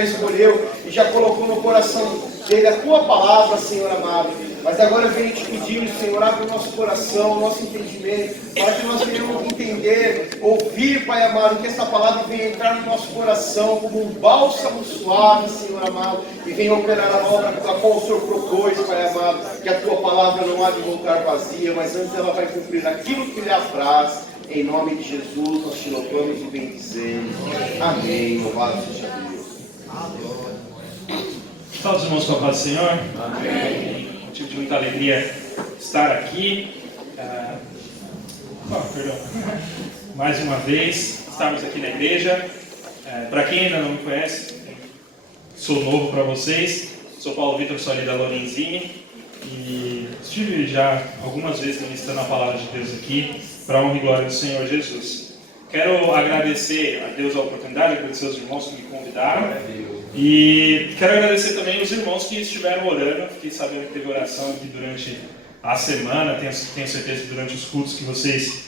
já escolheu e já colocou no coração dele a tua palavra, Senhor amado. Mas agora eu venho te pedir, Senhor, abre o nosso coração, o nosso entendimento, para que nós venhamos entender, ouvir, Pai amado, que essa palavra venha entrar no nosso coração como um bálsamo suave, Senhor amado, e venha operar a obra a qual o Senhor propôs, Pai amado, que a tua palavra não há de voltar vazia, mas antes ela vai cumprir aquilo que lhe apraz. Em nome de Jesus, nós te louvamos e bendizemos. Amém. Louvado seja Deus. Fala os irmãos com a paz do Senhor. Amém. Motivo de muita alegria estar aqui. Perdão. Mais uma vez, estamos aqui na igreja. Para quem ainda não me conhece, sou novo para vocês. Sou Paulo Vitor, sou ali da Lorenzini. E estive já algumas vezes ministrando a palavra de Deus aqui, para a honra e glória do Senhor Jesus. Quero agradecer a Deus a oportunidade, agradecer aos irmãos que me convidaram. E quero agradecer também os irmãos que estiveram orando. Fiquei sabendo que teve oração aqui durante a semana. Tenho certeza que durante os cultos que vocês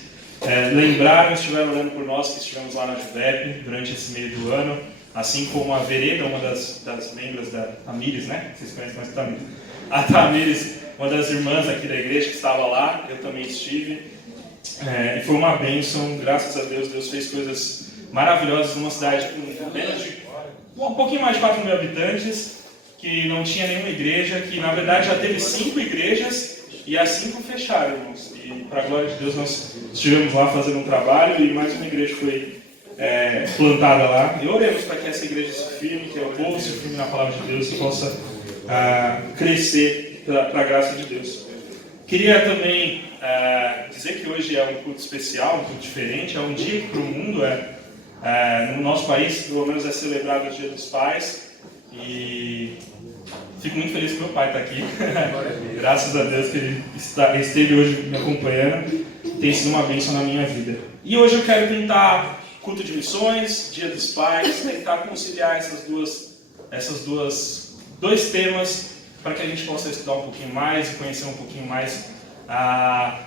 lembraram, estiveram orando por nós que estivemos lá na Juvep durante esse meio do ano. Assim como a Vereda, uma das membros da Tamires, né? Vocês conhecem mais Tamires. A Tamires, uma das irmãs aqui da igreja que estava lá, eu também estive. E foi uma bênção, graças a Deus. Deus fez coisas maravilhosas numa cidade com menos de um pouquinho mais de 4 mil habitantes, que não tinha nenhuma igreja, que na verdade já teve 5 igrejas e as 5 fecharam, irmãos. E para a glória de Deus nós estivemos lá fazendo um trabalho e mais uma igreja foi plantada lá. E oremos para que essa igreja se firme, que o povo se firme na palavra de Deus e possa crescer para a graça de Deus. Queria também dizer que hoje é um culto especial, um culto diferente, é um dia que para o mundo no nosso país, pelo menos, é celebrado o Dia dos Pais. E fico muito feliz que meu pai está aqui. Graças a Deus que ele esteve hoje me acompanhando. Tem sido uma bênção na minha vida. E hoje eu quero tentar culto de missões, Dia dos Pais, tentar conciliar esses dois temas para que a gente possa estudar um pouquinho mais e conhecer um pouquinho mais da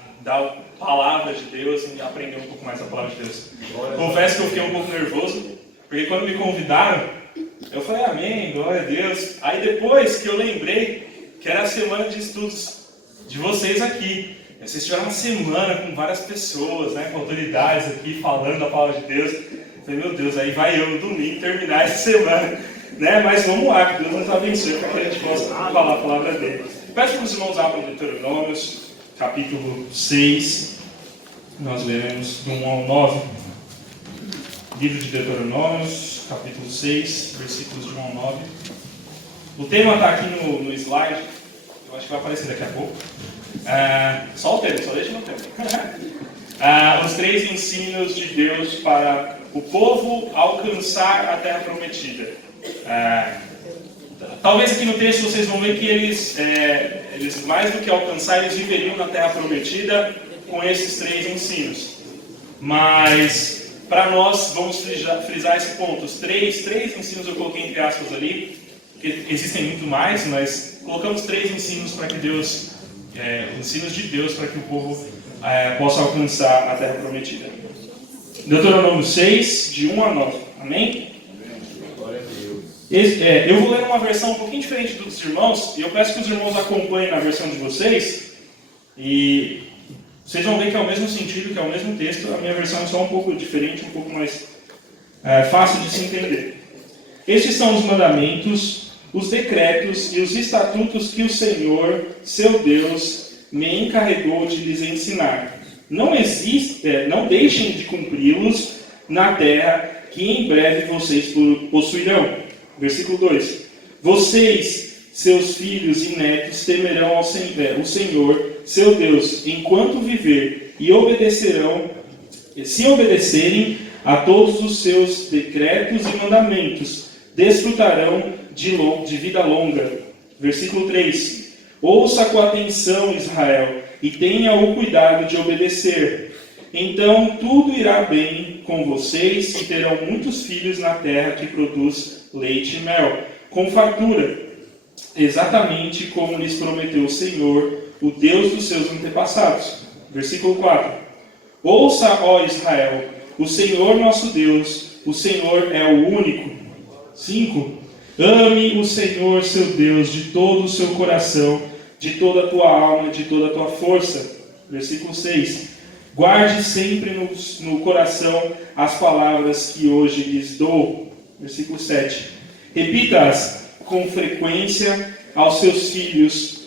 palavra de Deus e aprender um pouco mais da palavra de Deus. Confesso que eu fiquei um pouco nervoso, porque quando me convidaram, eu falei amém, glória a Deus. Aí depois que eu lembrei que era a semana de estudos de vocês aqui. Vocês tiveram uma semana com várias pessoas, né, com autoridades aqui falando da palavra de Deus. Eu falei, meu Deus, aí vai eu no domingo terminar essa semana. Né? Mas vamos lá, que Deus nos abençoe para que a gente possa falar a palavra dele. Peço para os irmãos abram Deuteronômios, capítulo 6. Nós leremos do 1 ao 9. Livro de Deuteronômios, capítulo 6, versículos de 1 ao 9. O tema está aqui no slide. Eu acho que vai aparecer daqui a pouco. Só o tema, só deixa no tema. Os 3 ensinos de Deus para o povo alcançar a terra prometida. Talvez aqui no texto vocês vão ver que eles mais do que alcançar, eles viveriam na terra prometida com esses 3 ensinos. Mas para nós vamos frisar esse ponto. Os três ensinos eu coloquei entre aspas ali, porque existem muito mais, mas colocamos 3 ensinos para que Deus, ensinos de Deus para que o povo possa alcançar a terra prometida. Deuteronômio 6, de 1 a 9. Amém? Eu vou ler uma versão um pouquinho diferente dos irmãos, e eu peço que os irmãos acompanhem na versão de vocês, e vocês vão ver que é o mesmo sentido, que é o mesmo texto. A minha versão é só um pouco diferente, um pouco mais fácil de se entender. Estes são os mandamentos, os decretos e os estatutos que o Senhor, seu Deus, me encarregou de lhes ensinar. Não deixem de cumpri-los na terra que em breve vocês possuirão. Versículo 2. Vocês, seus filhos e netos, temerão o Senhor, seu Deus, enquanto viver, e se obedecerem a todos os seus decretos e mandamentos, desfrutarão de vida longa. Versículo 3. Ouça com atenção, Israel, e tenha o cuidado de obedecer. Então tudo irá bem com vocês e terão muitos filhos na terra que produz leite e mel, com fartura, exatamente como lhes prometeu o Senhor, o Deus dos seus antepassados. Versículo 4. Ouça, ó Israel, o Senhor nosso Deus, o Senhor é o único. 5. Ame o Senhor, seu Deus, de todo o seu coração, de toda a tua alma, de toda a tua força. Versículo 6. Guarde sempre no coração as palavras que hoje lhes dou. Versículo 7. Repita-as com frequência aos seus filhos,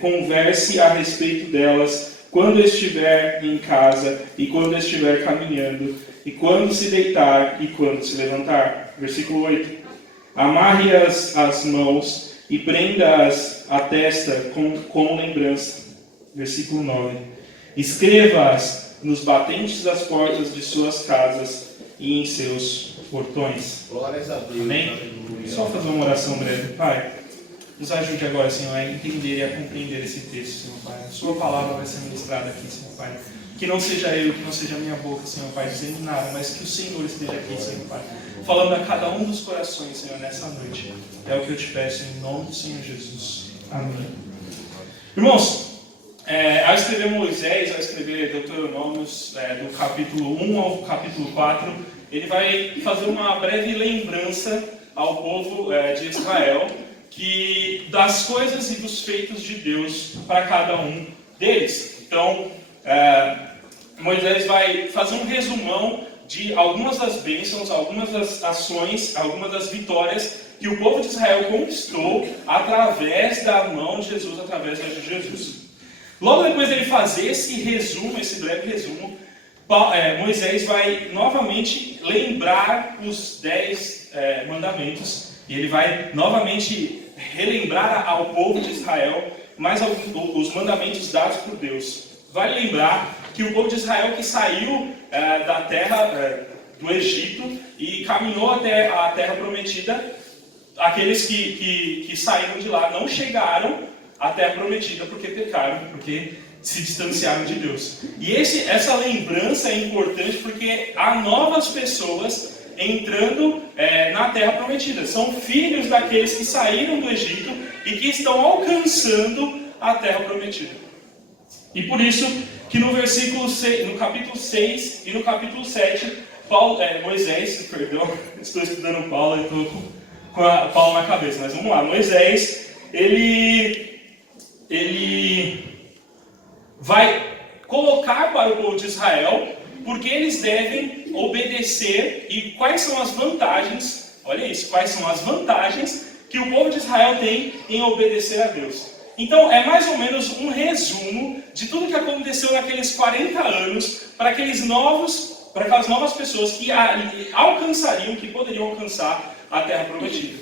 converse a respeito delas quando estiver em casa e quando estiver caminhando, e quando se deitar e quando se levantar. Versículo 8. Amarre-as às mãos e prenda-as à testa como lembrança. Versículo 9. Escreva-as nos batentes das portas de suas casas e em seus portões. Glórias a Deus. Amém? Só fazer uma oração breve. Pai, nos ajude agora, Senhor, a entender e a compreender esse texto, Senhor Pai. A sua palavra vai ser ministrada aqui, Senhor Pai. Que não seja eu, que não seja a minha boca, Senhor Pai, dizendo nada, mas que o Senhor esteja aqui, Senhor Pai, falando a cada um dos corações, Senhor, nessa noite. É o que eu te peço em nome do Senhor Jesus. Amém. Irmãos, ao escrever Moisés, ao escrever Deuteronômios, do capítulo 1 ao capítulo 4, ele vai fazer uma breve lembrança ao povo de Israel das coisas e dos feitos de Deus para cada um deles. Então, Moisés vai fazer um resumão de algumas das bênçãos, algumas das ações, algumas das vitórias que o povo de Israel conquistou através da mão de Jesus, através de Jesus. Logo depois dele fazer esse resumo, esse breve resumo, Moisés vai novamente lembrar os 10 mandamentos, e ele vai novamente relembrar ao povo de Israel mais os mandamentos dados por Deus. Vale lembrar que o povo de Israel que saiu da terra do Egito e caminhou até a terra prometida, aqueles que saíram de lá não chegaram à terra prometida porque pecaram, porque se distanciaram de Deus. E essa lembrança é importante porque há novas pessoas entrando na terra prometida. São filhos daqueles que saíram do Egito e que estão alcançando a terra prometida. E por isso que no capítulo 6 e no capítulo 7, Moisés, estou estudando Paulo e estou com a Paulo na cabeça, mas vamos lá. Moisés, ele vai colocar para o povo de Israel porque eles devem obedecer e quais são as vantagens, olha isso, quais são as vantagens que o povo de Israel tem em obedecer a Deus. Então, é mais ou menos um resumo de tudo que aconteceu naqueles 40 anos para aquelas novas pessoas que alcançariam, que poderiam alcançar a terra prometida,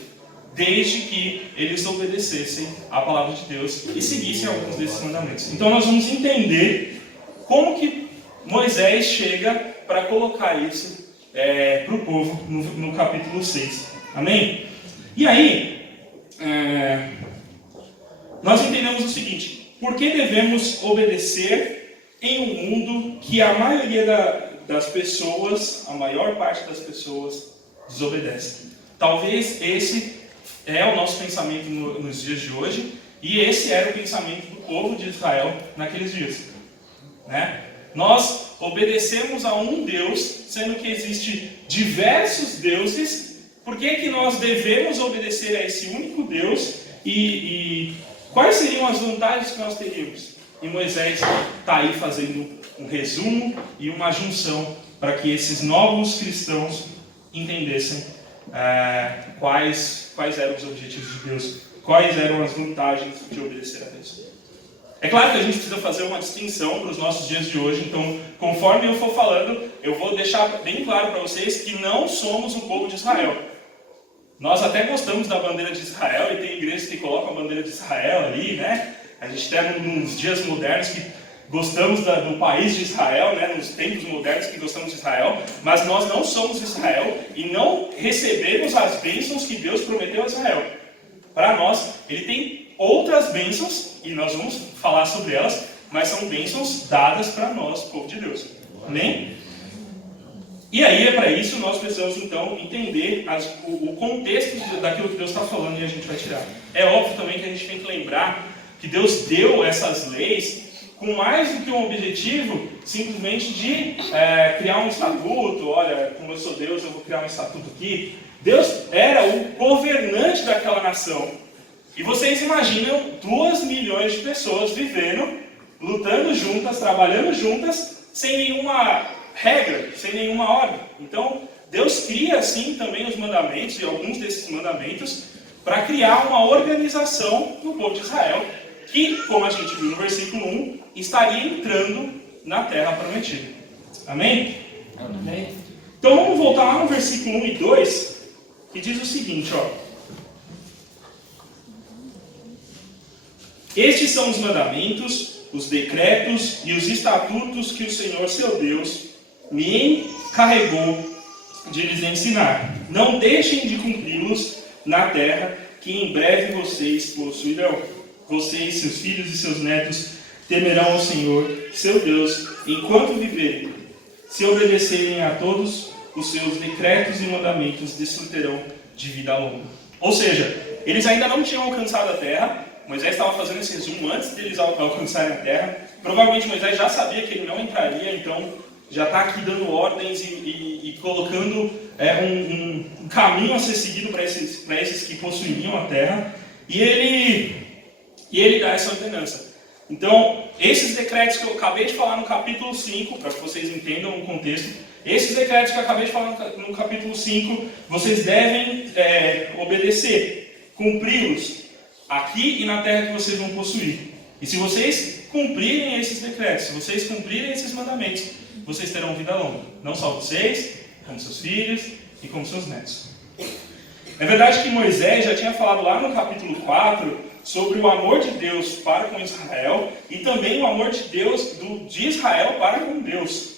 desde que eles obedecessem a palavra de Deus e seguissem alguns desses mandamentos. Então, nós vamos entender como que Moisés chega para colocar isso para o povo no capítulo 6. Amém? E aí, nós entendemos o seguinte: por que devemos obedecer em um mundo que a maioria das pessoas, a maior parte das pessoas, desobedece? Talvez esse é o nosso pensamento nos dias de hoje, e esse era o pensamento do povo de Israel naqueles dias, né? Nós obedecemos a um Deus, sendo que existem diversos deuses. Por que nós devemos obedecer a esse único Deus? E quais seriam as vantagens que nós teríamos? E Moisés está aí fazendo um resumo e uma junção para que esses novos cristãos entendessem quais eram os objetivos de Deus, quais eram as vantagens de obedecer a Deus. É claro que a gente precisa fazer uma distinção para os nossos dias de hoje, então, conforme eu for falando, eu vou deixar bem claro para vocês que não somos o povo de Israel. Nós até gostamos da bandeira de Israel, e tem igrejas que colocam a bandeira de Israel ali, né? A gente tem nos dias modernos que gostamos do país de Israel, né? Nos tempos modernos que gostamos de Israel, mas nós não somos Israel e não recebemos as bênçãos que Deus prometeu a Israel. Para nós, Ele tem outras bênçãos, e nós vamos falar sobre elas, mas são bênçãos dadas para nós, povo de Deus. Amém? E aí, para isso, nós precisamos, então, entender o contexto daquilo que Deus está falando e a gente vai tirar. É óbvio também que a gente tem que lembrar que Deus deu essas leis com mais do que um objetivo, simplesmente de criar um estatuto. Olha, como eu sou Deus, eu vou criar um estatuto aqui. Deus era o governante daquela nação. E vocês imaginam 2 milhões de pessoas vivendo, lutando juntas, trabalhando juntas, sem nenhuma regra, sem nenhuma ordem. Então, Deus cria assim também os mandamentos, e alguns desses mandamentos, para criar uma organização no povo de Israel, que, como a gente viu no versículo 1, estaria entrando na terra prometida. Amém? Amém. Então vamos voltar lá no versículo 1 e 2, que diz o seguinte, ó. Estes são os mandamentos, os decretos e os estatutos que o Senhor seu Deus me encarregou de lhes ensinar. Não deixem de cumpri-los na terra que em breve vocês possuirão. Vocês, seus filhos e seus netos temerão ao Senhor, seu Deus, enquanto viverem. Se obedecerem a todos os seus decretos e mandamentos, desfrutarão de vida longa. Ou seja, eles ainda não tinham alcançado a terra. Moisés estava fazendo esse resumo antes deles alcançarem a terra. Provavelmente Moisés já sabia que ele não entraria, então já está aqui dando ordens e colocando um caminho a ser seguido para esses que possuíam a terra. E ele dá essa ordenança. Então, esses decretos que eu acabei de falar no capítulo 5, para que vocês entendam o contexto, esses decretos que eu acabei de falar no capítulo 5, vocês devem obedecer, cumpri-los aqui e na terra que vocês vão possuir. E se vocês cumprirem esses decretos, se vocês cumprirem esses mandamentos, vocês terão vida longa. Não só vocês, como seus filhos e como seus netos. É verdade que Moisés já tinha falado lá no capítulo 4 sobre o amor de Deus para com Israel e também o amor de Deus de Israel para com Deus.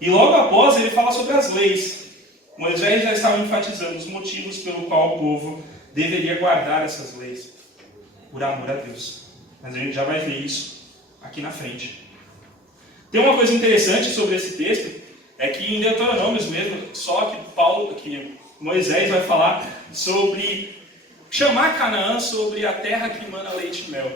E logo após ele fala sobre as leis. Moisés já estava enfatizando os motivos pelo qual o povo deveria guardar essas leis, por amor a Deus. Mas a gente já vai ver isso aqui na frente. Tem uma coisa interessante sobre esse texto, é que em Deuteronômios mesmo, só que Moisés vai falar sobre chamar Canaã sobre a terra que mana leite e mel.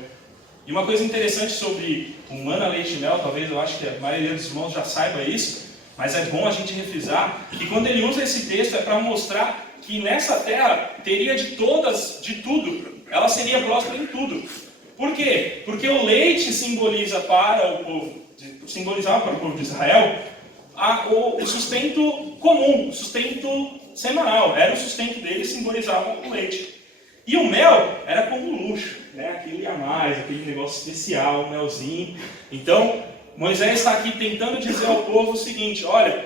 E uma coisa interessante sobre o mana leite e mel, talvez eu acho que a maioria dos irmãos já saiba isso, mas é bom a gente refrisar que quando ele usa esse texto é para mostrar que nessa terra teria de tudo, ela seria próspera em tudo. Por quê? Porque o leite simbolizava para o povo de Israel o sustento comum, o sustento semanal, era o sustento deles, simbolizava o leite. E o mel era como luxo, né? Aquele a mais, aquele negócio especial, o melzinho. Então, Moisés está aqui tentando dizer ao povo o seguinte, olha,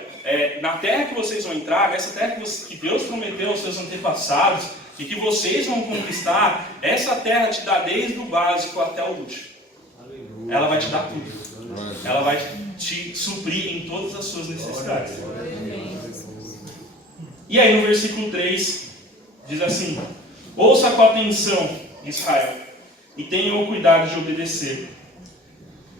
na terra que vocês vão entrar, nessa terra que Deus prometeu aos seus antepassados, e que vocês vão conquistar, essa terra te dá desde o básico até o luxo. Ela vai te dar tudo. Ela vai te suprir em todas as suas necessidades. E aí no versículo 3, diz assim, ouça com atenção, Israel, e tenham o cuidado de obedecer.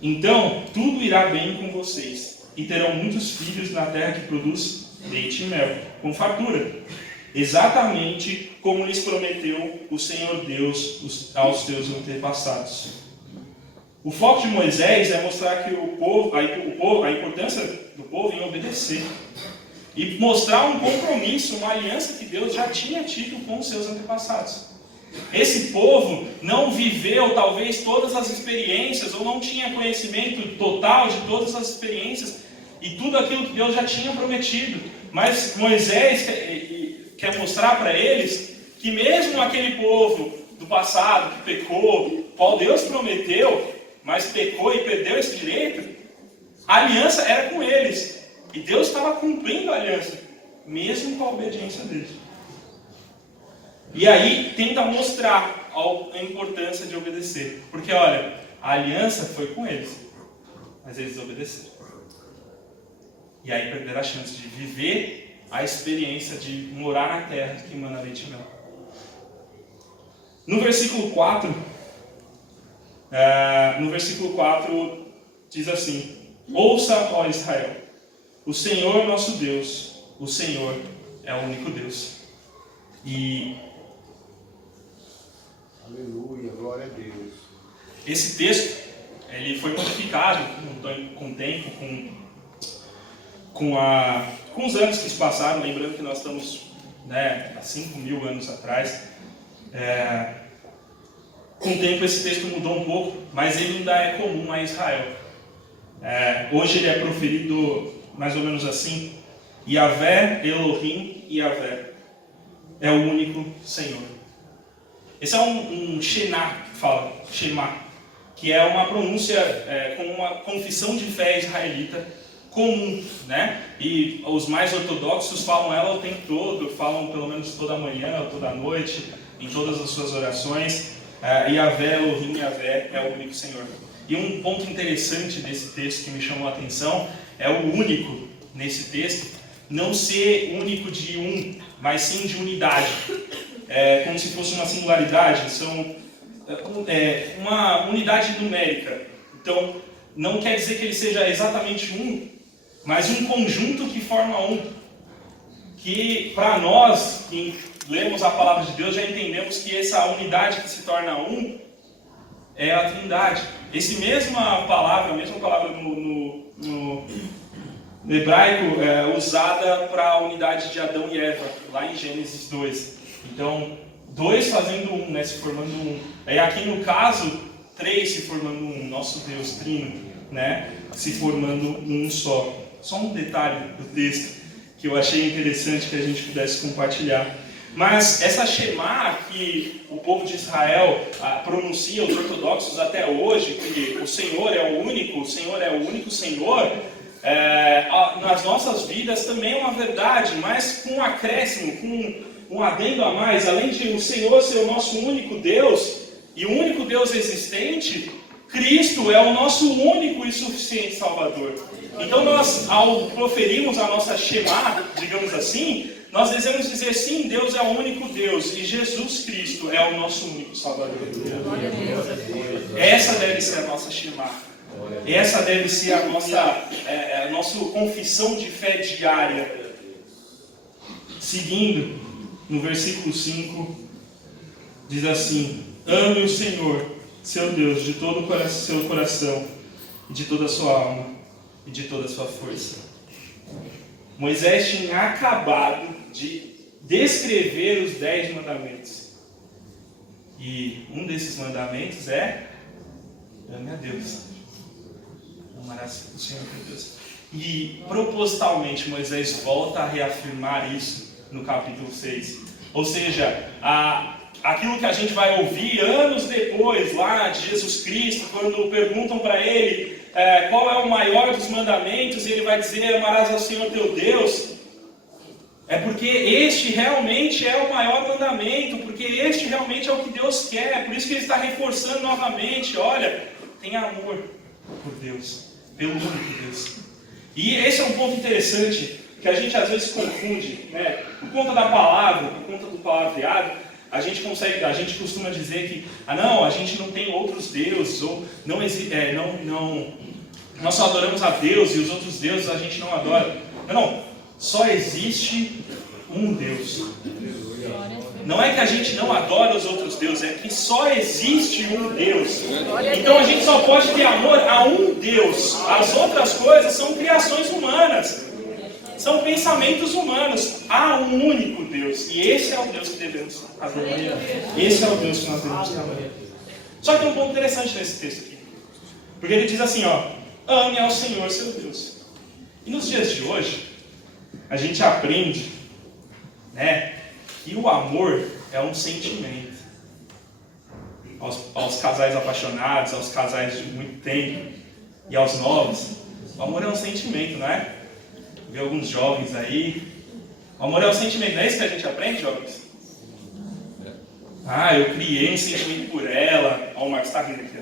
Então, tudo irá bem com vocês, e terão muitos filhos na terra que produz leite e mel, com fartura. Exatamente como lhes prometeu o Senhor Deus aos seus antepassados. O foco de Moisés é mostrar que a importância do povo em obedecer. E mostrar um compromisso, uma aliança que Deus já tinha tido com os seus antepassados. Esse povo não viveu talvez todas as experiências, ou não tinha conhecimento total de todas as experiências, e tudo aquilo que Deus já tinha prometido. Mas Moisés quer mostrar para eles que mesmo aquele povo do passado que pecou, qual Deus prometeu, mas pecou e perdeu esse direito, a aliança era com eles. E Deus estava cumprindo a aliança, mesmo com a obediência deles. E aí tenta mostrar a importância de obedecer. Porque olha, a aliança foi com eles, mas eles obedeceram. E aí perderam a chance de viver a experiência de morar na terra que mana leite e mel. No versículo 4, diz assim, ouça, ó Israel, o Senhor nosso Deus, o Senhor é o único Deus. E aleluia, glória a Deus. Esse texto, ele foi modificado com o tempo, com os anos que se passaram. Lembrando que nós estamos né, há 5.000 anos atrás. Com o tempo esse texto mudou um pouco, mas ele ainda é comum a Israel. Hoje ele é proferido mais ou menos assim: Yahvé, Elohim, Yahvé é o único Senhor. Esse é um Shema, que fala, Shema, que é uma pronúncia com uma confissão de fé israelita comum, né? E os mais ortodoxos falam ela o tempo todo, falam pelo menos toda manhã ou toda noite, em todas as suas orações. Yahvé, Elohim, Yahvé é o único Senhor. E um ponto interessante desse texto que me chamou a atenção é o único nesse texto não ser único de um, mas sim de unidade. Como se fosse uma singularidade, uma unidade numérica. Então, não quer dizer que ele seja exatamente um, mas um conjunto que forma um. Que para nós, que lemos a palavra de Deus, já entendemos que essa unidade que se torna um é a Trindade. Essa mesma palavra no hebraico é usada para a unidade de Adão e Eva, lá em Gênesis 2. Então, 2 fazendo um, né, se formando um. Aí aqui no caso, 3 se formando um, nosso Deus trino, né, se formando um só. Só um detalhe do texto que eu achei interessante que a gente pudesse compartilhar. Mas essa Shema que o povo de Israel pronuncia, os ortodoxos até hoje, que o Senhor é o único Senhor, nas nossas vidas também é uma verdade, mas com um acréscimo, com um adendo a mais. Além de o Senhor ser o nosso único Deus, e o único Deus existente, Cristo é o nosso único e suficiente Salvador. Então nós, ao proferirmos a nossa Shema, digamos assim, nós devemos dizer sim, Deus é o único Deus e Jesus Cristo é o nosso único Salvador. Essa deve ser a nossa Shema. Essa deve ser a nossa confissão de fé diária. Seguindo, no versículo 5, diz assim: ame o Senhor, seu Deus, de todo o seu coração, e de toda a sua alma, e de toda a sua força. Moisés tinha acabado de descrever os 10 mandamentos. E um desses mandamentos é: ame a Deus. Amarás o Senhor teu Deus. E propositalmente Moisés volta a reafirmar isso no capítulo 6. Ou seja, aquilo que a gente vai ouvir anos depois, lá de Jesus Cristo, quando perguntam para ele qual é o maior dos mandamentos, e ele vai dizer: amarás ao Senhor teu Deus. É porque este realmente é o maior mandamento, porque este realmente é o que Deus quer. Por isso que ele está reforçando novamente: olha, tenha amor por Deus, pelo único Deus. E esse é um ponto interessante, que a gente às vezes confunde, né? Por conta da palavra, por conta do palavreado, a gente costuma dizer que a gente não tem outros deuses, ou nós só adoramos a Deus e os outros deuses a gente não adora. Não, só existe um Deus. Não é que a gente não adora os outros deuses, é que só existe um Deus. Então a gente só pode ter amor a um Deus. As outras coisas são criações humanas, são pensamentos humanos. Há um único Deus, e esse é o Deus que devemos adorar. Esse é o Deus que nós devemos adorar. Só que tem um ponto interessante nesse texto aqui, porque ele diz assim: ame ao Senhor seu Deus. E nos dias de hoje a gente aprende, né, que o amor é um sentimento. Aos casais apaixonados, aos casais de muito tempo e aos novos, o amor é um sentimento, não é? Vê alguns jovens aí. O amor é um sentimento, não é isso que a gente aprende, jovens? Eu criei um sentimento por ela. O Marcos está rindo aqui.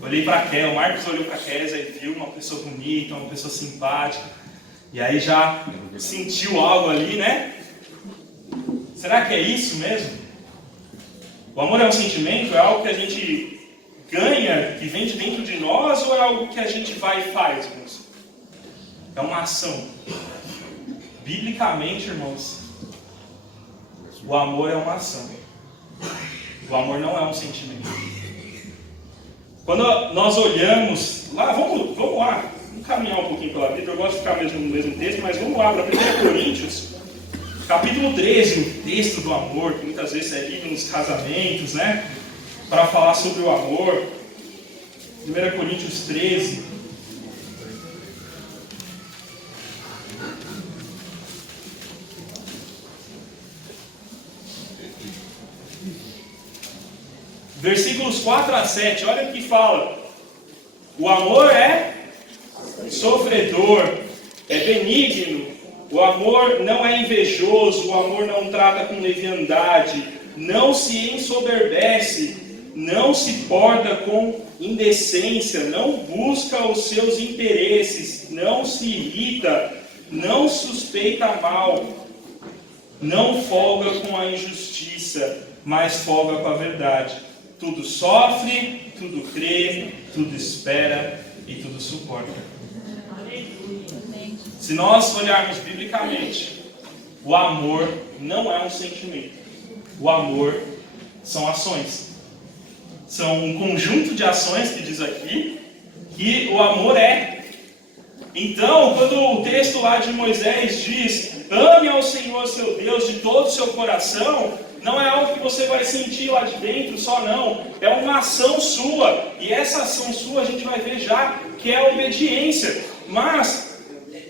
Olhei para a Kézia, o Marcos olhou para a Kézia e viu uma pessoa bonita, uma pessoa simpática. E aí já sentiu algo ali, né? Será que é isso mesmo? O amor é um sentimento? É algo que a gente ganha, que vem de dentro de nós, ou é algo que a gente vai e faz, irmãos? É uma ação. Biblicamente, irmãos, o amor é uma ação. O amor não é um sentimento. Quando nós olhamos lá, vamos lá, vamos caminhar um pouquinho pela Bíblia. Eu gosto de ficar mesmo no mesmo texto, mas vamos lá para 1 Coríntios, Capítulo 13, o texto do amor, que muitas vezes é lido nos casamentos, né? Para falar sobre o amor. 1 Coríntios 13. Versículos 4 a 7, olha o que fala. O amor é sofredor, é benigno. O amor não é invejoso, o amor não trata com leviandade, não se ensoberbece, não se porta com indecência, não busca os seus interesses, não se irrita, não suspeita mal, não folga com a injustiça, mas folga com a verdade. Tudo sofre, tudo crê, tudo espera e tudo suporta. Se nós olharmos biblicamente, o amor não é um sentimento. O amor são ações. São um conjunto de ações que diz aqui que o amor é. Então, quando o texto lá de Moisés diz: ame ao Senhor seu Deus de todo o seu coração, não é algo que você vai sentir lá de dentro só, não. É uma ação sua. E essa ação sua a gente vai ver já que é a obediência. Mas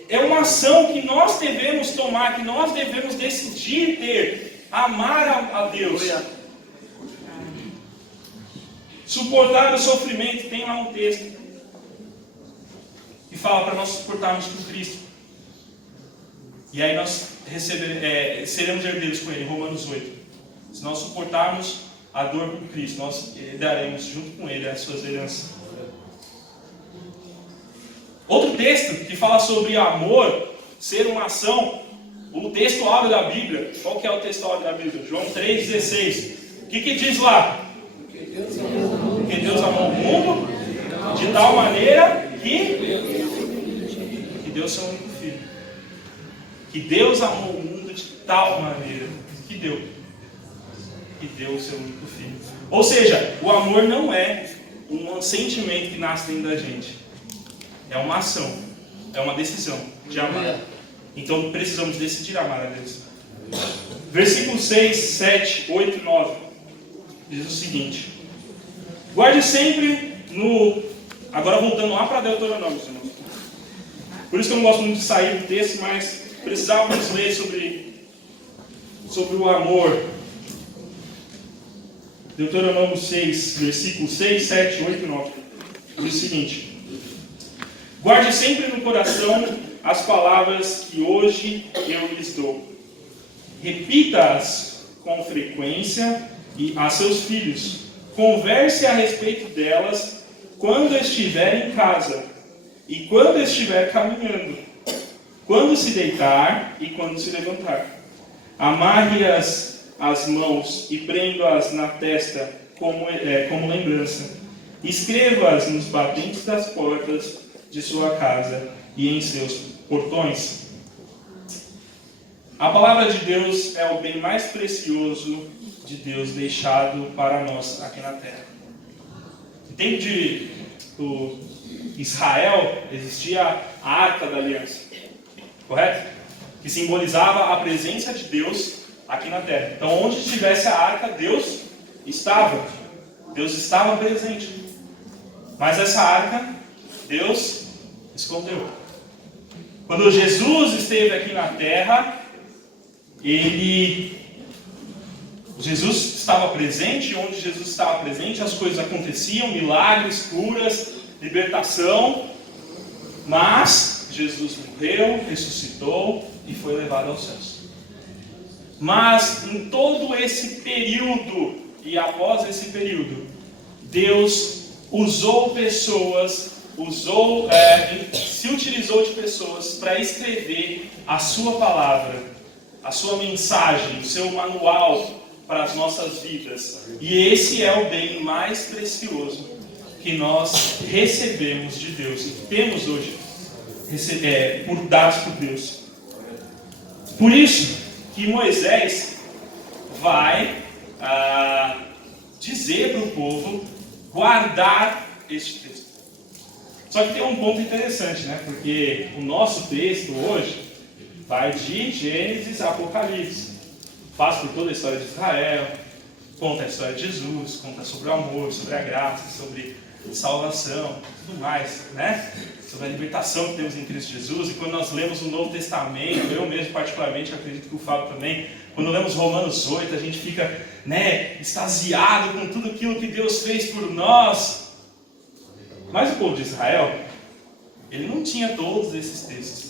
é uma ação que nós devemos tomar, que nós devemos decidir ter. Amar a Deus. Suportar o sofrimento. Tem lá um texto que fala para nós suportarmos por Cristo. E aí nós seremos herdeiros com Ele, Romanos 8. Se nós suportarmos a dor por Cristo, nós daremos junto com Ele as suas heranças. Outro texto que fala sobre amor ser uma ação, o texto áureo da Bíblia. Qual que é o texto áureo da Bíblia? João 3,16. O que diz lá? Porque Deus amou o mundo de tal maneira que deu seu único filho. Que Deus amou o mundo de tal maneira que deu o seu único filho. Ou seja, o amor não é um sentimento que nasce dentro da gente. É uma ação. É uma decisão de amar. Então precisamos decidir amar a Deus. Versículos 6, 7, 8 e 9 diz o seguinte: guarde sempre no... Agora voltando lá para Deuteronômio, irmãos. Por isso que eu não gosto muito de sair do texto, mas precisávamos ler sobre o amor. Deuteronômio 6, versículos 6, 7, 8 e 9. Diz o seguinte: guarde sempre no coração as palavras que hoje eu lhes dou. Repita-as com frequência a seus filhos. Converse a respeito delas quando estiver em casa e quando estiver caminhando, quando se deitar e quando se levantar. Amarre-as às mãos e prenda-as na testa como lembrança. Escreva-as nos batentes das portas de sua casa e em seus portões. A palavra de Deus é o bem mais precioso de Deus deixado para nós aqui na terra. No tempo de Israel existia a Arca da Aliança, correto? Que simbolizava a presença de Deus aqui na terra. Então, onde estivesse a Arca, Deus estava presente. Mas essa Arca, Deus escondeu. Quando Jesus esteve aqui na terra, Jesus estava presente, onde Jesus estava presente, as coisas aconteciam, milagres, curas, libertação, mas Jesus morreu, ressuscitou e foi levado aos céus. Mas em todo esse período, e após esse período, Deus usou pessoas, se utilizou de pessoas para escrever a sua palavra, a sua mensagem, o seu manual para as nossas vidas. E esse é o bem mais precioso que nós recebemos de Deus, e que temos hoje, dados por Deus. Por isso que Moisés vai dizer para o povo guardar este texto. Só que tem um ponto interessante, né? Porque o nosso texto hoje Vai de Gênesis a Apocalipse. Passa por toda a história de Israel, conta a história de Jesus, conta sobre o amor, sobre a graça, sobre salvação, tudo mais, né? Sobre a libertação que temos em Cristo Jesus. E quando nós lemos o Novo Testamento, eu mesmo particularmente, acredito que o Fábio também, quando lemos Romanos 8, a gente fica, né, extasiado com tudo aquilo que Deus fez por nós. Mas o povo de Israel, ele não tinha todos esses textos.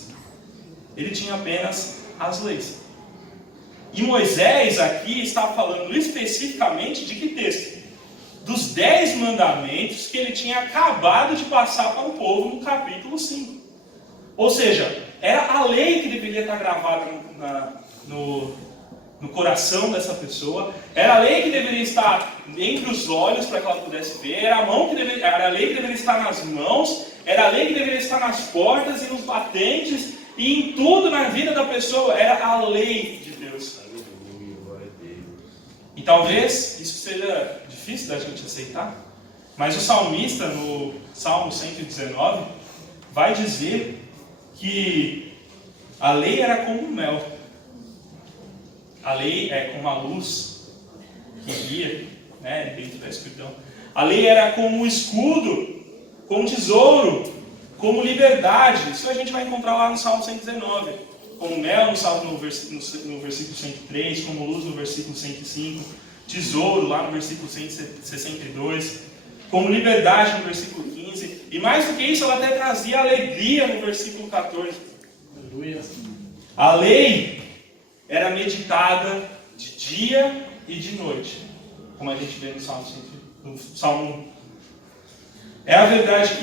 Ele tinha apenas as leis. E Moisés aqui está falando especificamente de que texto? Dos 10 mandamentos que ele tinha acabado de passar para o povo no capítulo 5. Ou seja, era a lei que deveria estar gravada no coração dessa pessoa, era a lei que deveria estar entre os olhos para que ela pudesse ver, era a lei que deveria estar nas mãos, era a lei que deveria estar nas portas e nos batentes, e em tudo na vida da pessoa era a lei de Deus. E talvez isso seja difícil da gente aceitar, mas o salmista no Salmo 119 vai dizer que a lei era como mel. A lei é como a luz que guia, né, dentro da escuridão. A lei era como escudo, como tesouro, como liberdade. Isso a gente vai encontrar lá no Salmo 119. Como mel no versículo 103, como luz no versículo 105, tesouro lá no versículo 162, como liberdade no versículo 15. E mais do que isso, ela até trazia alegria no versículo 14. Aleluia. A lei era meditada de dia e de noite, como a gente vê no Salmo 1. É a verdade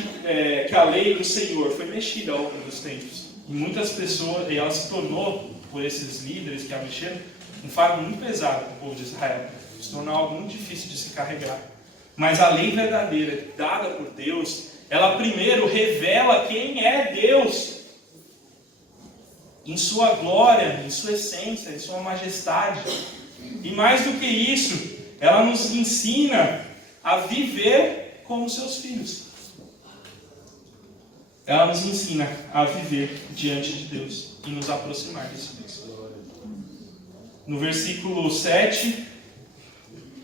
que a lei do Senhor foi mexida ao longo dos tempos. E muitas pessoas, e ela se tornou, por esses líderes que a mexeram, um fardo muito pesado para o povo de Israel. Se tornou algo muito difícil de se carregar. Mas a lei verdadeira, dada por Deus, ela primeiro revela quem é Deus. Em sua glória, em sua essência, em sua majestade. E mais do que isso, ela nos ensina a viver como seus filhos. Ela nos ensina a viver diante de Deus e nos aproximar desse Deus. No versículo 7,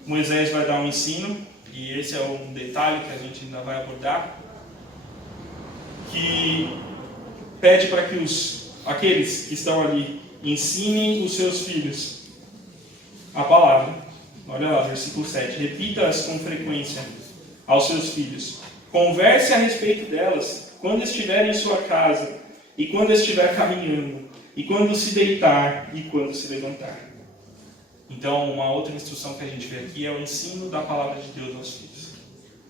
Moisés vai dar um ensino, e esse é um detalhe que a gente ainda vai abordar, que pede para que aqueles que estão ali ensinem os seus filhos a palavra. Olha lá, versículo 7. Repita-as com frequência aos seus filhos. Converse a respeito delas quando estiver em sua casa, e quando estiver caminhando, e quando se deitar, e quando se levantar. Então, uma outra instrução que a gente vê aqui é o ensino da palavra de Deus aos filhos.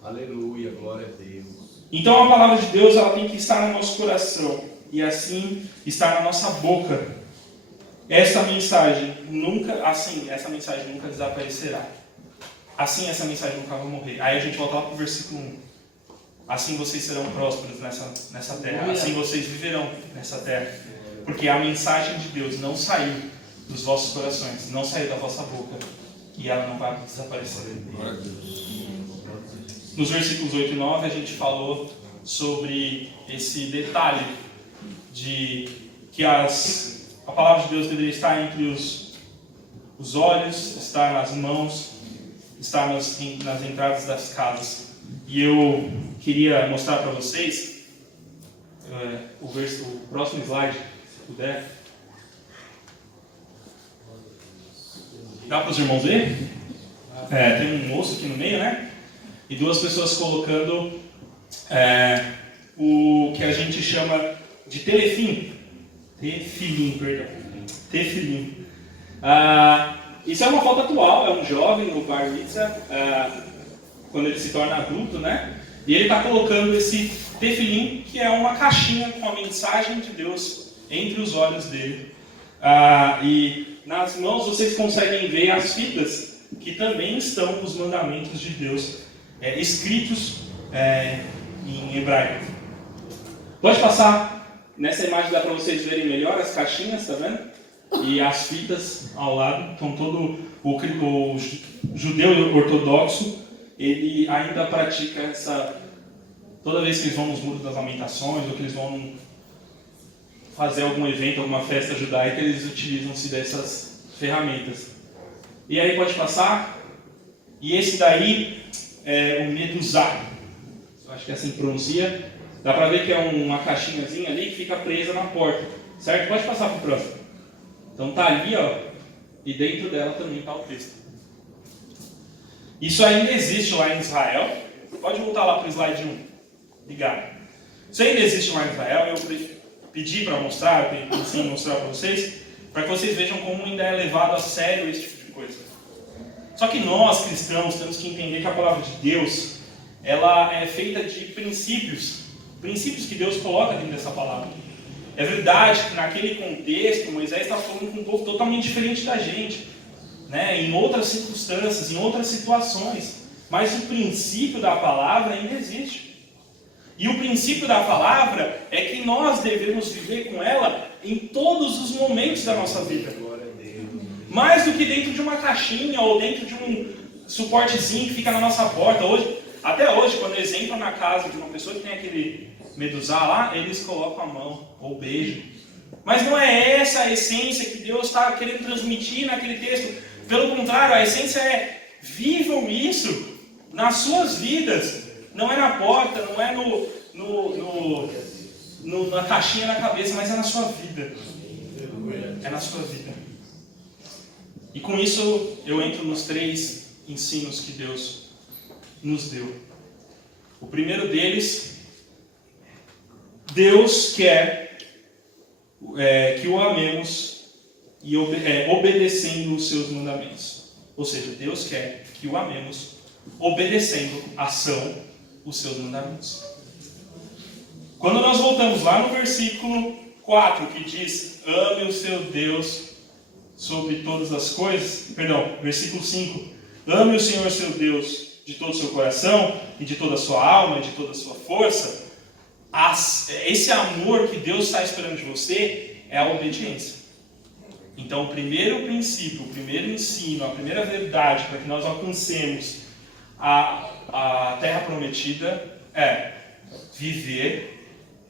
Aleluia, glória a Deus. Então, a palavra de Deus ela tem que estar no nosso coração, e assim estar na nossa boca. Essa mensagem nunca desaparecerá. Assim, essa mensagem nunca vai morrer. Aí a gente volta lá para o versículo 1. Assim vocês serão prósperos nessa terra. Assim vocês viverão nessa terra. Porque a mensagem de Deus não saiu dos vossos corações, não saiu da vossa boca. E ela não vai desaparecer. Nos versículos 8 e 9 a gente falou sobre esse detalhe de que a palavra de Deus deveria estar entre os olhos, estar nas mãos, estar nas entradas das casas. E eu queria mostrar para vocês o próximo slide, se puder. Dá para os irmãos ver? Tem um moço aqui no meio, né? E duas pessoas colocando o que a gente chama de tefilim, perdão. Tefilim. Isso é uma foto atual, é um jovem no Bar Mitzvah, quando ele se torna adulto, né? E ele está colocando esse tefilim, que é uma caixinha com a mensagem de Deus entre os olhos dele. E nas mãos vocês conseguem ver as fitas que também estão nos mandamentos de Deus, escritos em hebraico. Pode passar, nessa imagem dá para vocês verem melhor as caixinhas, tá vendo? E as fitas ao lado. Então todo o judeu ortodoxo, ele ainda pratica toda vez que eles vão nos muros das lamentações, ou que eles vão fazer algum evento, alguma festa judaica, eles utilizam-se dessas ferramentas. E aí pode passar. E esse daí é o medusá. Acho que é assim que pronuncia. Dá pra ver que é uma caixinhazinha ali que fica presa na porta. Certo? Pode passar pro próximo. Então tá ali, ó. E dentro dela também está o texto. Isso ainda existe lá em Israel. Pode voltar lá para o slide 1. Obrigado. Isso ainda existe lá em Israel. Eu pedi para mostrar, eu pensei em mostrar para vocês, para que vocês vejam como ainda é levado a sério esse tipo de coisa. Só que nós, cristãos, temos que entender que a palavra de Deus, ela é feita de princípios que Deus coloca dentro dessa palavra. É verdade que naquele contexto, Moisés está falando com um povo totalmente diferente da gente, né? Em outras circunstâncias, em outras situações, mas o princípio da palavra ainda existe. E o princípio da palavra é que nós devemos viver com ela em todos os momentos da nossa vida. Mais do que dentro de uma caixinha ou dentro de um suportezinho que fica na nossa porta. Até hoje, quando eles entram na casa de uma pessoa que tem aquele medusá lá, eles colocam a mão ou beijam. Mas não é essa a essência que Deus está querendo transmitir naquele texto. Pelo contrário, a essência é: vivam isso nas suas vidas. Não é na porta, não é na caixinha na cabeça, mas é na sua vida. É na sua vida. E com isso eu entro nos 3 ensinos que Deus nos deu. O primeiro deles: Deus quer que o amemos e obedecendo os seus mandamentos. Ou seja, Deus quer que o amemos obedecendo os seus mandamentos. Quando nós voltamos lá no versículo 4, que diz: ame o seu Deus sobre todas as coisas. Perdão, versículo 5. Ame o Senhor seu Deus de todo o seu coração e de toda a sua alma e de toda a sua força. Esse amor que Deus está esperando de você é a obediência. Então, o primeiro princípio, o primeiro ensino, a primeira verdade para que nós alcancemos a terra prometida é viver,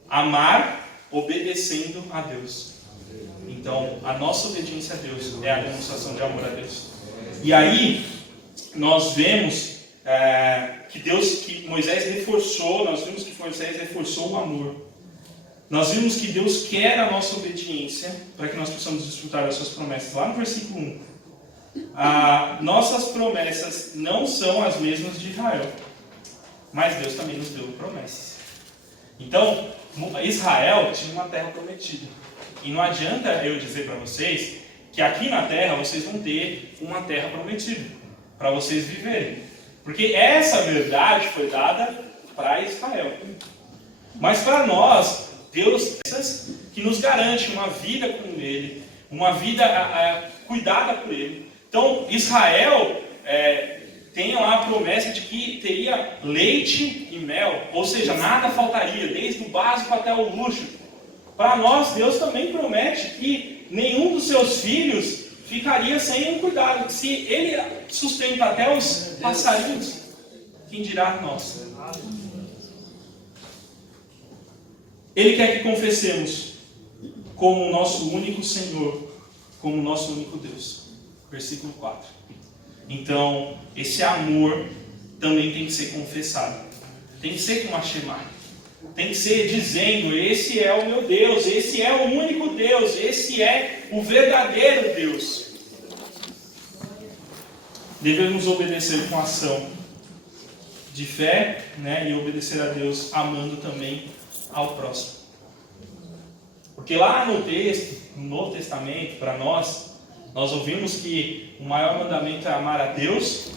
amar, obedecendo a Deus. Então, a nossa obediência a Deus é a demonstração de amor a Deus. E aí, nós vemos que Moisés reforçou, nós vimos que Moisés reforçou o amor. Nós vimos que Deus quer a nossa obediência para que nós possamos desfrutar das suas promessas. Lá no versículo 1. Nossas promessas não são as mesmas de Israel, mas Deus também nos deu promessas. Então, Israel tinha uma terra prometida. E não adianta eu dizer para vocês que aqui na terra vocês vão ter uma terra prometida para vocês viverem. Porque essa verdade foi dada para Israel. Mas para nós, Deus que nos garante uma vida com Ele, uma vida cuidada por Ele. Então, Israel tem lá a promessa de que teria leite e mel, ou seja, nada faltaria, desde o básico até o luxo. Para nós, Deus também promete que nenhum dos seus filhos ficaria sem um cuidado. Se Ele sustenta até os passarinhos, quem dirá nós? Ele quer que confessemos como o nosso único Senhor, como o nosso único Deus. Versículo 4. Então, esse amor também tem que ser confessado. Tem que ser com a Shema. Tem que ser dizendo: esse é o meu Deus, esse é o único Deus, esse é o verdadeiro Deus. Devemos obedecer com ação de fé, né, e obedecer a Deus amando também ao próximo. Porque lá no texto, no Novo Testamento, para nós ouvimos que o maior mandamento é amar a Deus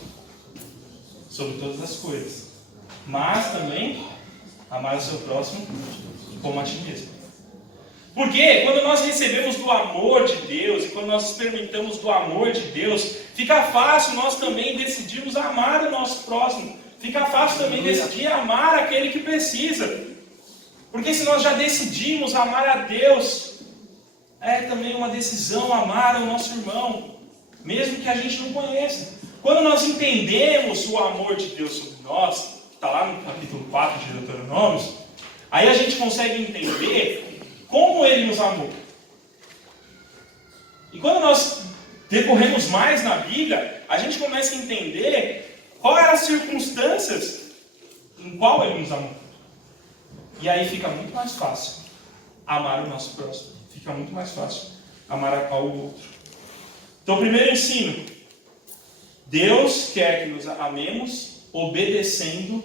sobre todas as coisas, mas também amar o seu próximo como a ti mesmo. Porque quando nós recebemos do amor de Deus e quando nós experimentamos do amor de Deus, fica fácil nós também decidirmos amar o nosso próximo. Fica fácil também decidir amar aquele que precisa. Porque se nós já decidimos amar a Deus, é também uma decisão amar o nosso irmão, mesmo que a gente não conheça. Quando nós entendemos o amor de Deus sobre nós, que está lá no capítulo 4 de Deuteronômio, aí a gente consegue entender como Ele nos amou. E quando nós decorremos mais na Bíblia, a gente começa a entender quais eram as circunstâncias em qual Ele nos amou. E aí fica muito mais fácil amar o nosso próximo. Fica muito mais fácil amar ao outro. Então, primeiro ensino. Deus quer que nos amemos obedecendo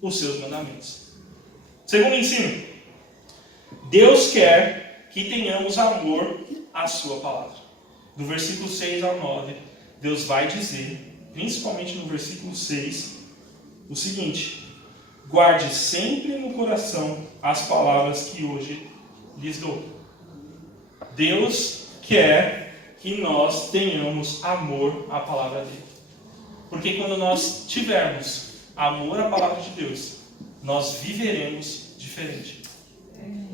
os seus mandamentos. Segundo ensino. Deus quer que tenhamos amor à sua palavra. Do versículo 6 ao 9, Deus vai dizer, principalmente no versículo 6, o seguinte: guarde sempre no coração as palavras que hoje lhes dou. Deus quer que nós tenhamos amor à palavra dele. Porque quando nós tivermos amor à palavra de Deus, nós viveremos diferente.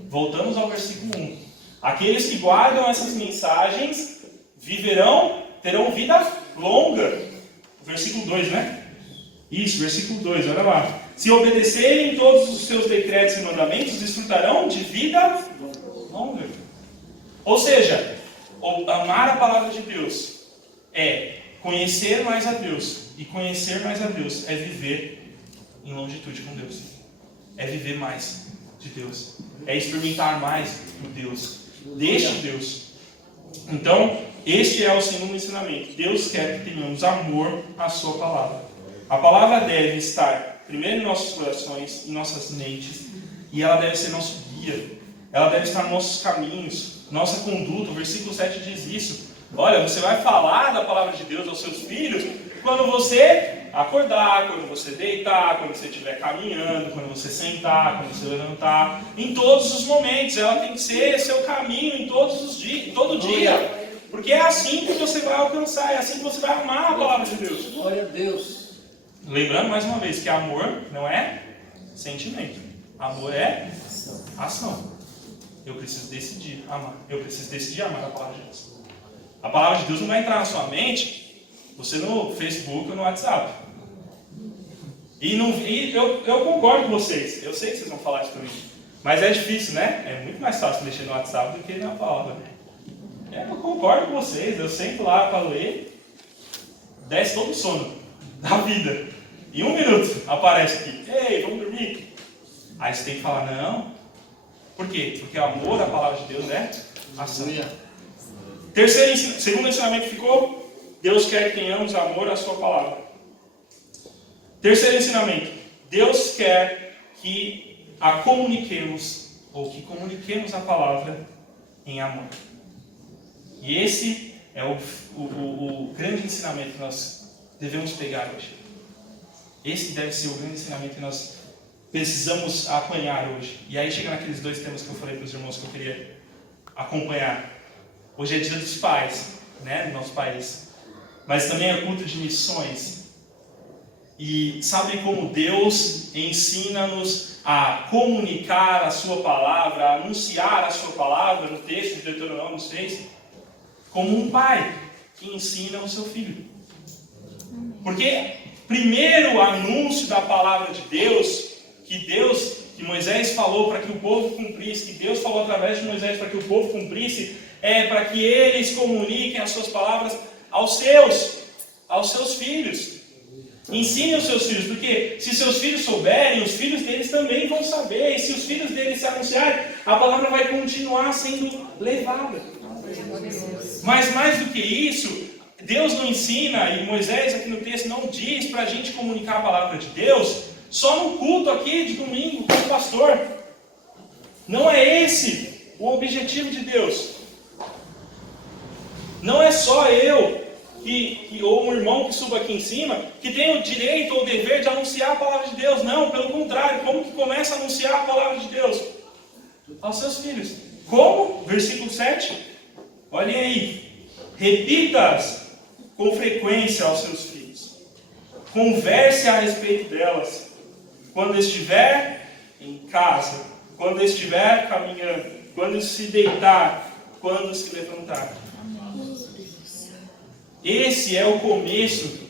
Voltamos ao versículo 1. Aqueles que guardam essas mensagens terão vida longa. Versículo 2, né? Isso, versículo 2, olha lá. Se obedecerem todos os seus decretos e mandamentos, desfrutarão de vida longa. Ou seja, amar a palavra de Deus é conhecer mais a Deus. E conhecer mais a Deus é viver em longitude com Deus. É viver mais de Deus. É experimentar mais do Deus. Deste Deus. Então, este é o segundo ensinamento. Deus quer que tenhamos amor à sua palavra. A palavra deve estar primeiro em nossos corações, em nossas mentes, e ela deve ser nosso guia. Ela deve estar nos nossos caminhos, nossa conduta. O versículo 7 diz isso. Olha, você vai falar da palavra de Deus aos seus filhos quando você acordar, quando você deitar, quando você estiver caminhando, quando você sentar, quando você levantar. Em todos os momentos. Ela tem que ser seu caminho em todos os dias, todo dia. Porque é assim que você vai alcançar, é assim que você vai amar a palavra de Deus. Glória a Deus. Lembrando mais uma vez que amor não é sentimento. Amor é ação. Eu preciso decidir amar. Eu preciso decidir amar a palavra de Deus. A palavra de Deus não vai entrar na sua mente, você no Facebook ou no WhatsApp. E eu concordo com vocês. Eu sei que vocês vão falar isso para mim. Mas é difícil, né? É muito mais fácil mexer no WhatsApp do que na palavra. Eu concordo com vocês. Eu sento lá para ler, desce todo o sono da vida. Em 1 minuto aparece aqui. Ei, vamos dormir. Aí você tem que falar, não. Por quê? Porque o amor à palavra de Deus é ação. Segundo ensinamento ficou, Deus quer que tenhamos amor à sua palavra. Terceiro ensinamento, Deus quer que comuniquemos a palavra em amor. E esse é o grande ensinamento que nós devemos pegar hoje. Esse deve ser o grande ensinamento que nós precisamos apanhar hoje. E aí chega naqueles 2 temas que eu falei para os irmãos que eu queria acompanhar. Hoje é dia dos pais, né, no nosso país. Mas também é culto de missões. E sabe como Deus ensina-nos a comunicar a sua palavra, a anunciar a sua palavra no texto de Deuteronômio 6? Como um pai que ensina o seu filho. Porque primeiro anúncio da palavra de Deus, que Moisés falou para que o povo cumprisse, que Deus falou através de Moisés para que o povo cumprisse, é para que eles comuniquem as suas palavras aos seus filhos. Ensine os seus filhos, porque se seus filhos souberem, os filhos deles também vão saber, e se os filhos deles se anunciarem, a palavra vai continuar sendo levada. Mas mais do que isso, Deus não ensina, e Moisés aqui no texto não diz para a gente comunicar a palavra de Deus só no culto aqui de domingo com o pastor. Não é esse o objetivo de Deus. Não é só eu ou um irmão que suba aqui em cima que tem o direito ou o dever de anunciar a palavra de Deus. Não, pelo contrário. Como que começa a anunciar a palavra de Deus? Aos seus filhos. Como? Versículo 7. Olhem aí. Repita-as com frequência aos seus filhos. Converse a respeito delas. Quando estiver em casa, quando estiver caminhando, quando se deitar, quando se levantar. Esse é o começo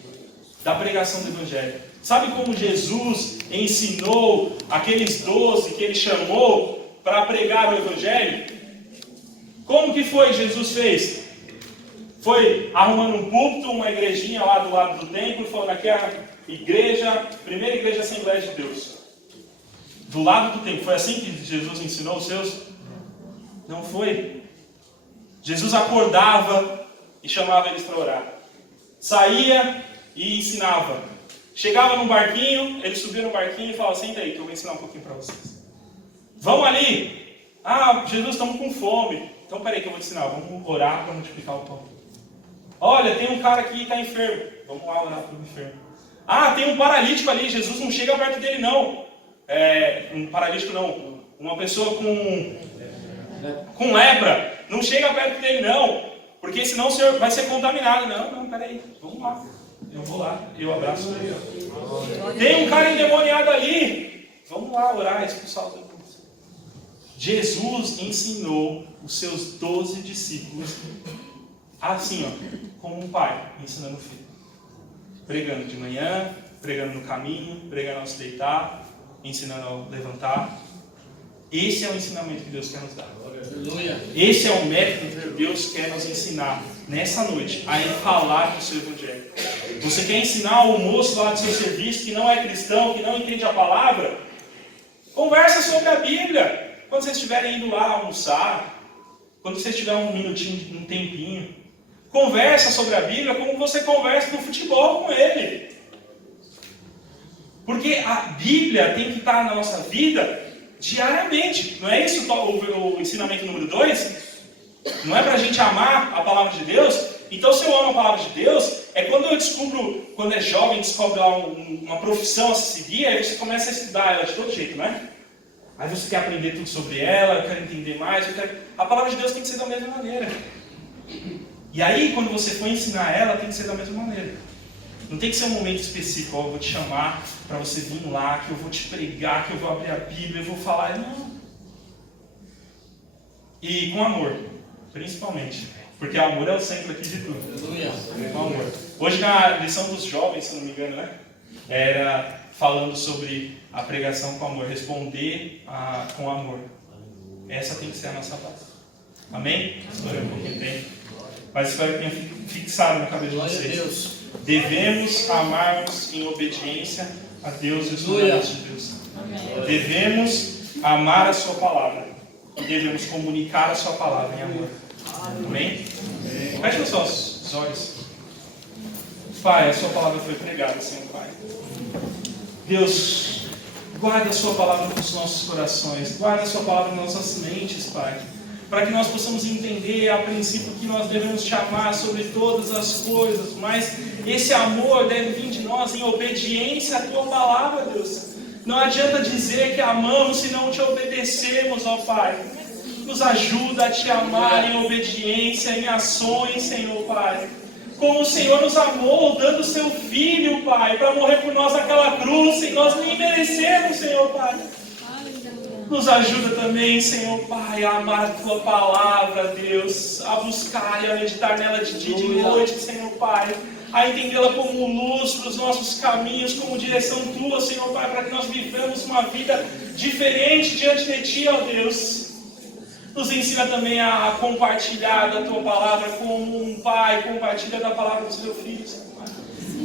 da pregação do Evangelho. Sabe como Jesus ensinou aqueles 12 que ele chamou para pregar o Evangelho, como que foi Jesus fez? Foi arrumando um púlpito, uma igrejinha lá do lado do templo, falando aqui a igreja, primeira igreja Assembleia de Deus. Do lado do templo. Foi assim que Jesus ensinou os seus? Não foi. Jesus acordava e chamava eles para orar. Saía e ensinava. Chegava num barquinho, ele subia no barquinho e falava, senta aí que eu vou ensinar um pouquinho para vocês. Vamos ali. Ah, Jesus, estamos com fome. Então peraí que eu vou te ensinar. Vamos orar para multiplicar o pão. Olha, tem um cara aqui que está enfermo. Vamos lá orar para o enfermo. Ah, tem um paralítico ali. Jesus não chega perto dele não. Um paralítico não. Uma pessoa com lepra. Não chega perto dele não. Porque senão o senhor vai ser contaminado. Não, peraí. Vamos lá. Eu vou lá. Eu abraço ele. Tem um cara endemoniado ali. Vamos lá orar, expulsar os demônios. Jesus ensinou os seus 12 discípulos assim, como um pai ensinando o filho. Pregando de manhã, pregando no caminho, pregando ao se deitar, ensinando ao levantar. Esse é o ensinamento que Deus quer nos dar. Esse é o método que Deus quer nos ensinar nessa noite, a falar do seu Evangelho. Você quer ensinar o moço lá do seu serviço que não é cristão, que não entende a palavra? Conversa sobre a Bíblia. Quando vocês estiverem indo lá almoçar, quando vocês tiverem um minutinho, um tempinho, conversa sobre a Bíblia como você conversa no futebol com ele. Porque a Bíblia tem que estar na nossa vida diariamente. Não é isso o ensinamento número 2? Não é para a gente amar a palavra de Deus? Então, se eu amo a palavra de Deus, é quando eu descubro, quando é jovem, descobre lá uma profissão a se seguir, aí você começa a estudar ela de todo jeito, não é? Aí você quer aprender tudo sobre ela, eu quero entender mais, A palavra de Deus tem que ser da mesma maneira. E aí, quando você for ensinar ela, tem que ser da mesma maneira. Não tem que ser um momento específico, eu vou te chamar para você vir lá, que eu vou te pregar, que eu vou abrir a Bíblia, eu vou falar. Não. E com amor, principalmente. Porque amor é o centro aqui de tudo. Com amor. Hoje na lição dos jovens, se não me engano, né? Era falando sobre a pregação com amor, responder com amor. Essa tem que ser a nossa base. Amém? Estourei um pouquinho tempo. Mas espero que tenha fixado na cabeça de vocês. Devemos amar-nos em obediência a Deus e os mandamentos de Deus. Devemos amar a sua palavra. E devemos comunicar a sua palavra em amor. Amém? Feche os seus olhos. Pai, a sua palavra foi pregada, Senhor Pai. Deus, guarda a sua palavra nos nossos corações. Guarda a sua palavra nas nossas mentes, Pai. Para que nós possamos entender a princípio que nós devemos te amar sobre todas as coisas. Mas esse amor deve vir de nós em obediência à tua palavra, Deus. Não adianta dizer que amamos se não te obedecemos, ó Pai. Nos ajuda a te amar em obediência, em ações, Senhor Pai. Como o Senhor nos amou, dando o seu Filho, Pai, para morrer por nós naquela cruz, sem nós nem merecermos, Senhor Pai. Nos ajuda também, Senhor Pai, a amar a tua palavra, Deus, a buscar e a meditar nela de dia e de noite, Senhor Pai. A entendê-la como luz para os nossos caminhos, como direção tua, Senhor Pai, para que nós vivamos uma vida diferente diante de ti, ó Deus. Nos ensina também a compartilhar da tua palavra como um pai compartilha da palavra do seu filho, Senhor Pai.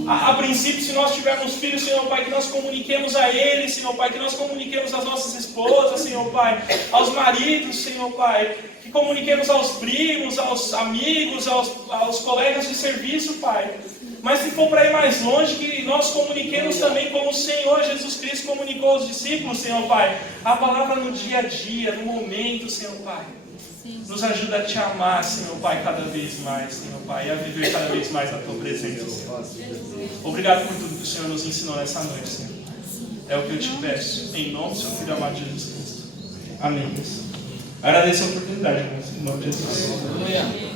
A princípio, se nós tivermos filhos, Senhor Pai, que nós comuniquemos a eles, Senhor Pai, que nós comuniquemos às nossas esposas, Senhor Pai, aos maridos, Senhor Pai, que comuniquemos aos primos, aos amigos, aos colegas de serviço, Pai. Mas se for para ir mais longe, que nós comuniquemos também como o Senhor Jesus Cristo comunicou aos discípulos, Senhor Pai, a palavra no dia a dia, no momento, Senhor Pai. Nos ajuda a te amar, Senhor Pai, cada vez mais, Senhor Pai, e a viver cada vez mais na tua presença, Senhor. Obrigado por tudo que o Senhor nos ensinou nessa noite, Senhor. É o que eu te peço, em nome do seu Filho amado Jesus Cristo. Amém. Agradeço a oportunidade, irmãos, em nome de Jesus.